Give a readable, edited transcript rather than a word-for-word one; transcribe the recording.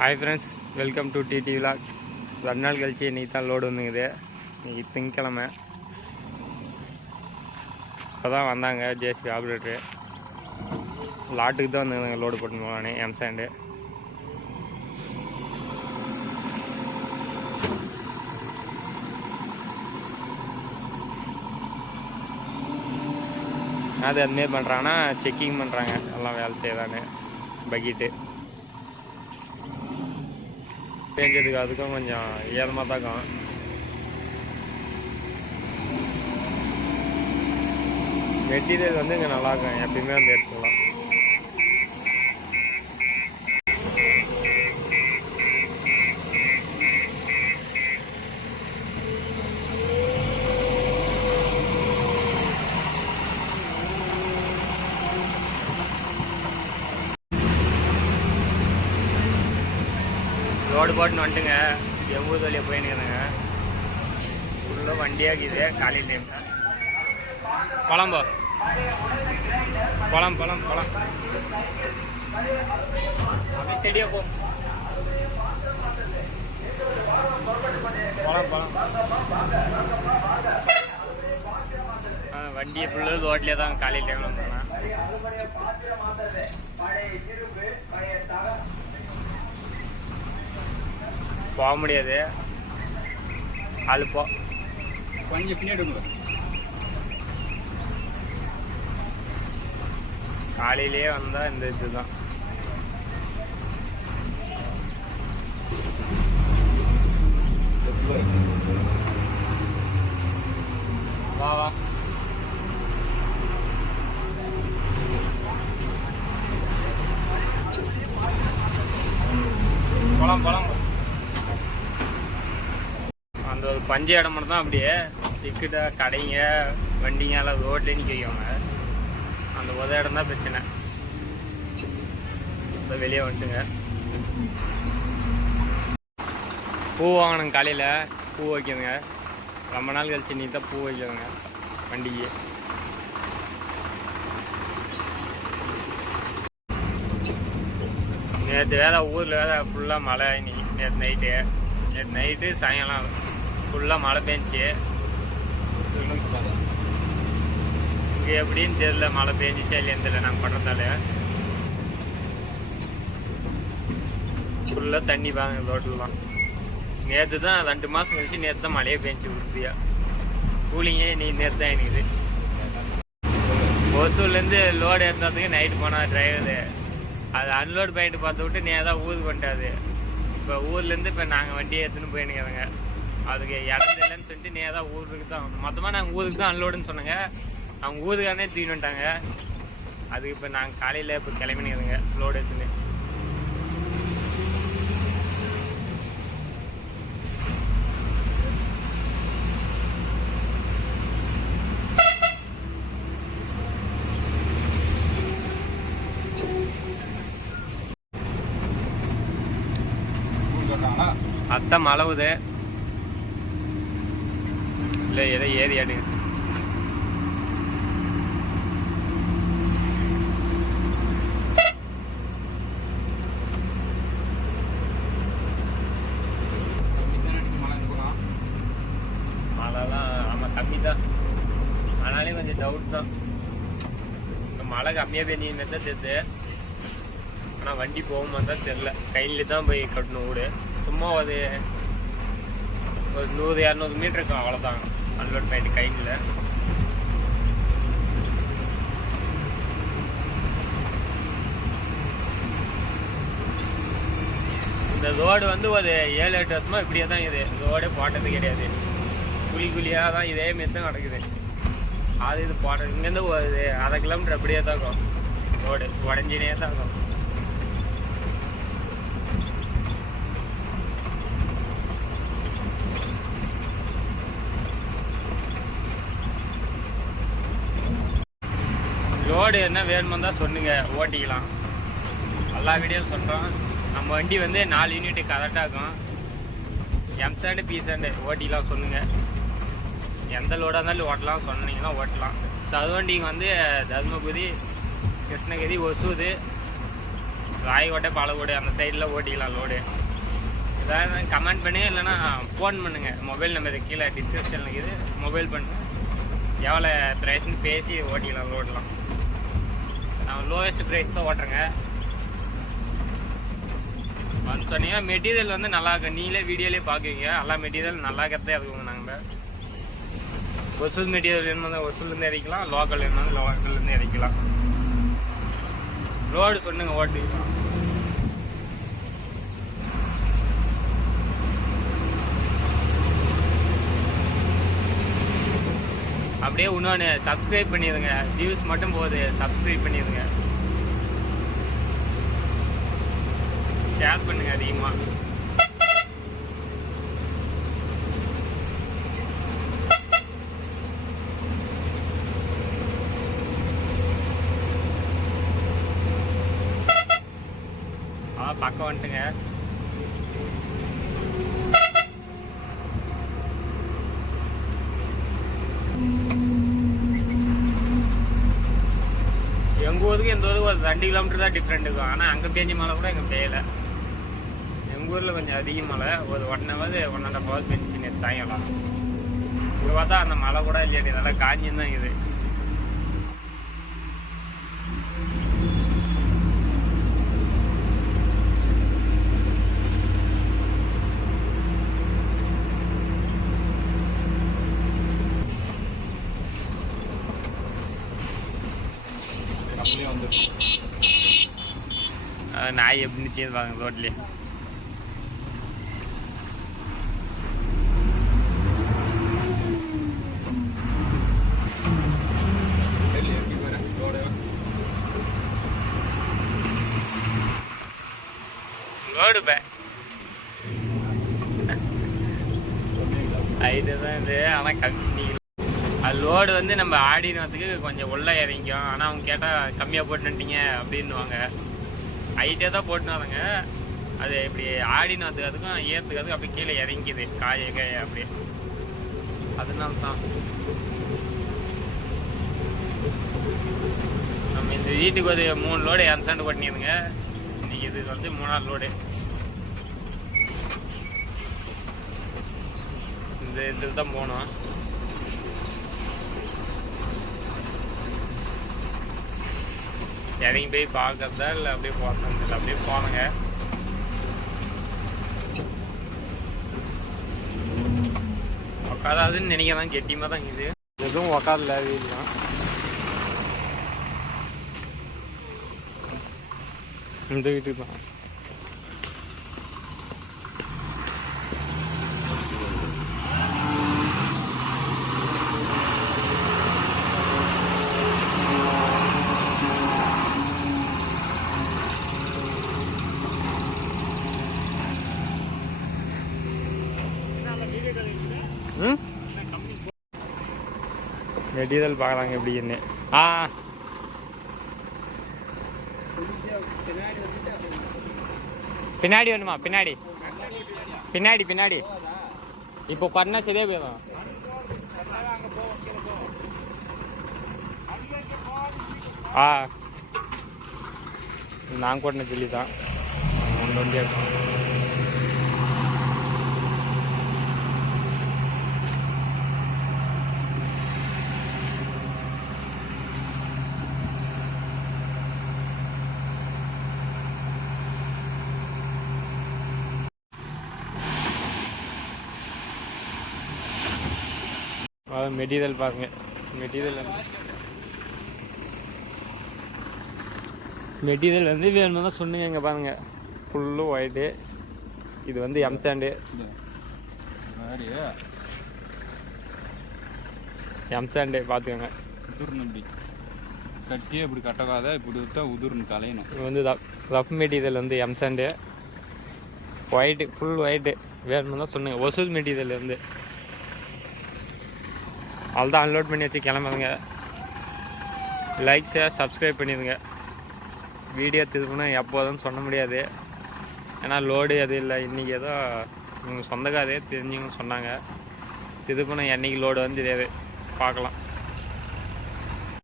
Hi friends, welcome to DD vlog. 2 நாள் கழிச்சு இன்றைக்கி தான் லோடு வந்துங்குது. இன்றைக்கி திங்கக்கிழமை. இப்போ தான் வந்தாங்க ஜேசிபி ஆப்ரேட்டரு. லாட்டுக்கு தான் வந்துங்க லோடு போட்டுன்னு போகலானே எம்சாண்டு. அதுமாரி பண்ணுறாங்கன்னா செக்கிங் பண்ணுறாங்க, எல்லாம் வேலை செய்யலான்னு. பக்கெட்டு பேஞ்சதுக்கு அதுக்கும் கொஞ்சம் ஈரமாக தான் இருக்கும். மெட்டீரியல் வந்து இங்கே நல்லாயிருக்கும், எப்பயுமே வந்து எடுத்துக்கலாம். ரோடு போட்டுன்னு வந்துட்டுங்க, எவ்வளோ வழியாக போயின்னுக்குதுங்க. ஃபுல்லாக வண்டியாக்குது. காலையில் டைமில் குழம்போ பழம் அப்படி ஸ்டெடியாக போ. பழம் வண்டியை ஃபுல்லாக ரோட்லேயே தான் காலையில் டைமில் போனேன். போக முடியாது, அழுப்போம். கொஞ்சம் பின்னாடி காலையிலேயே வந்தால் இந்த இதுதான். வா வா பழம் அந்த ஒரு பஞ்சு இடம் மட்டும் தான் அப்படியே டிக்கெட்டை கடைங்க வண்டிங்க எல்லாம் ரோட்லேயே நிற்க வைக்கவங்க. அந்த உத இடம் தான் பிரச்சனை. இப்போ வெளியே வந்துட்டுங்க. பூ வாங்கணுங்க, காலையில் பூ வைக்கணுங்க. ரொம்ப நாள் கழிச்சு நீ தான் பூ வைக்கணுங்க வண்டிக்கு. நேற்று வேலை ஊரில் வேலை ஃபுல்லாக மழை. இன்னைக்கு நேற்று நைட்டு சாயங்காலம் ஃபுல்லாக மழை பெஞ்சி. இங்கே எப்படின்னு தெரியல, மழை பெஞ்சிச்சா இல்லைன்னு தெரியல. நாங்கள் பண்ணுறதால ஃபுல்லாக தண்ணி பாங்க ரோட்டில்லாம். நேற்று தான் 2 மாதம் கழிச்சு நேற்று தான் மழையே பெஞ்சி உறுதியாக. கூலிங்கே நீ நேற்று தான் எனக்கு. ஒசூர்லேருந்து லோடு ஏற்றுறதுக்கு நைட்டு போனால் டிரைவரு அது அன்லோடு பண்ணிட்டு பார்த்து விட்டு நீ தான் ஊருக்கு பண்ணிட்டாது. இப்போ ஊர்லேருந்து இப்போ நாங்கள் வண்டியை எடுத்துன்னு போயினுக்கிறோங்க. அதுக்கு இடம் இல்லைன்னு சொல்லிட்டு நீ தான் ஊருக்கு தான் மொத்தமாக நாங்கள் ஊருக்கு தான் அன்லோடுன்னு சொன்னாங்க. அவங்க ஊருக்கானே தூக்கிட்டு வந்துட்டாங்க. அதுக்கு இப்போ நாங்கள் காலையில் இப்போ கிளம்பினுக்கிறோங்க லோடு எடுத்துன்னு. அத்தை மழவுது இல்லை எதோ ஏறி அடி. மழைலாம் ஆமாம் கம்மி தான், ஆனாலே கொஞ்சம் டவுட் தான். மழை கம்மியாக பெஞ்சின்னு தான் தெரியுது. ஆனால் வண்டி போகுமா தான் தெரில. கையில் தான் போய் கட்டணும் வீடு. சும்மா ஒரு 100-200 மீட்டர் இருக்கும், அவ்வளோதான் அன்லோட் பண்ணிட்டு கையில். இந்த ரோடு வந்து ஒரு 7-8 வருஷமாக இப்படியே தான் இருக்குது. ரோடே போட்டது கிடையாது. குழியாக தான் இதேமாரி தான் நடக்குது. இது போட்டது இங்கேருந்து ஒரு 1/2 கிலோமீட்டர் அப்படியே தான் இருக்கும். ரோடு உடஞ்சினே தான் இருக்கும். ரோடு என்ன வேணுமோ தான் சொன்னுங்க, ஓட்டிக்கலாம். எல்லா வீடியோவும் சொல்கிறோம். நம்ம வண்டி வந்து 4 யூனிட்டு கரெக்டாக இருக்கும். எம்சாண்டு பிசாண்டு ஓட்டிக்கலாம் சொன்னுங்க. எந்த லோடாக இருந்தாலும் ஓட்டலாம் சொன்னீங்கன்னா ஓட்டலாம். சதுவண்டிங்க வந்து தர்மபுரி, கிருஷ்ணகிரி, ஒசூர், ராயக்கோட்டை பாலக்கோடு அந்த சைடில் ஓட்டிக்கலாம் லோடு. ஏதாவது கமெண்ட் பண்ணி இல்லைன்னா ஃபோன் பண்ணுங்கள். மொபைல் நம்பர் கீழே டிஸ்கிரிப்ஷனில் இருக்குது, மொபைல் பண்ணுங்கள். எவ்வளோ ப்ரைஸ்ன்னு பேசி ஓட்டிக்கலாம் லோடெலாம். நான் லோவஸ்ட் ப்ரைஸ் தான் ஓட்டுறேங்க. வந்து சொன்னீங்கன்னா மெட்டீரியல் வந்து நல்லா இருக்கும். நீங்களே வீடியோலேயே பார்க்குவீங்க. எல்லா மெட்டீரியல் நல்லா இருக்கிறதே இருக்குங்க. நாங்கள் ஒசூல் மெட்டீரியல் வேணுமா ஒசூல்லேருந்து இறக்கலாம், லோக்கல் வேணுமா லோக்கல்லேருந்து இறக்கலாம். லோடு சொன்னுங்க ஓட்டிக்கலாம். அப்படியே இன்னொன்று சப்ஸ்கிரைப் பண்ணிடுங்க. வியூஸ் மட்டும் போகுது, சப்ஸ்கிரைப் பண்ணிடுங்க. ஷேர் பண்ணுங்கள் அதிகமாக. பக்கம் வந்துட்டுங்க. எங்கள் ஊருக்கு இந்த ஊருக்கு ஒரு 2 கிலோமீட்டர் தான் டிஃப்ரெண்ட் இருக்கும். ஆனால் அங்கே பேஞ்ச மழை கூட எங்கே பெய்யலை. எங்கள் ஊரில் கொஞ்சம் அதிக மழை. ஒரு 1 hour 1.5 hour பெஞ்சு நேற்று சாயங்காலம். இங்கே பார்த்தா அந்த மழை கூட இல்லையா, இதெல்லாம் காஞ்சின்னு தான் இது. நாய் எப்படி நிச்சயம் பாருங்க ரோட்லேயே. லோடு ஐட்டு தான் இது. ஆனால் கம்மி அது லோடு வந்து நம்ம ஆடினத்துக்கு கொஞ்சம் உள்ள இறங்கிக்கும். ஆனால் அவங்க கேட்டால் கம்மியாக போட்டுட்டீங்க அப்படின்னுவாங்க. ஹைட்டே தான் போட்டுன்னு வரங்க. அது இப்படி ஆடினத்துக்கு அதுக்கும் ஏற்றுக்கிறதுக்கு அப்படி கீழே இறங்கிக்குது காய அப்படியே. அதனால தான் நம்ம இந்த வீட்டுக்கு ஒரு 3 லோடு எம்சாண்டு பண்ணிடுங்க. இன்னைக்கு இது வந்து 3ஆவது லோடு. இந்த இதில் தான் போனோம். இறங்கி போய் பார்க்கறதா இல்லை அப்படியே போகிறோம். இல்லை அப்படியே போனங்க. உக்காதாதுன்னு நினைக்கிறதான் கெட்டியமாக தான் இது. எதுவும் உக்காதல வீடுலாம். இந்த வீட்டுக்கு தான் மெட்டீரியல் பார்க்கலாங்க எப்படின்னு. பின்னாடி வேணுமா? பின்னாடி பின்னாடி பின்னாடி இப்போ பண்ணா சரியா போயிடும். நான் கூட சொல்லி தான் 1 வண்டி இருக்கும். மெட்டீரியல் பாருங்க. மெட்டீரியல் வந்து வேணும்னா சொன்னுங்க. இங்கே பாருங்க ஃபுல்லும் ஒயிட்டு. இது வந்து எம்சாண்டு பார்த்துக்கோங்க. உதிர்னு கட்டி அப்படி கட்டக்காத இப்படி விட்டா உதிர்னு கலையணும். இது வந்து ரஃப் மெட்டீரியல் வந்து எம்சாண்டு ஒயிட்டு, ஃபுல் ஒயிட்டு. வேணும்னா சொன்னுங்க. ஒசூல் மெட்டீரியல் வந்து அவ்வளோதான். அன்லோட் பண்ணி வச்சு கிளம்புங்க. லைக் ஷேர் சப்ஸ்கிரைப் பண்ணிடுங்க. வீடியோ திருப்பணும் எப்போதுன்னு சொல்ல முடியாது. ஏன்னா லோடு எதுவும் இல்லை. இன்றைக்கி ஏதோ இவங்க சொந்தக்காரே தெரிஞ்சவங்க சொன்னாங்க திருப்பணும். என்றைக்கு லோடு வந்து பார்க்கலாம்.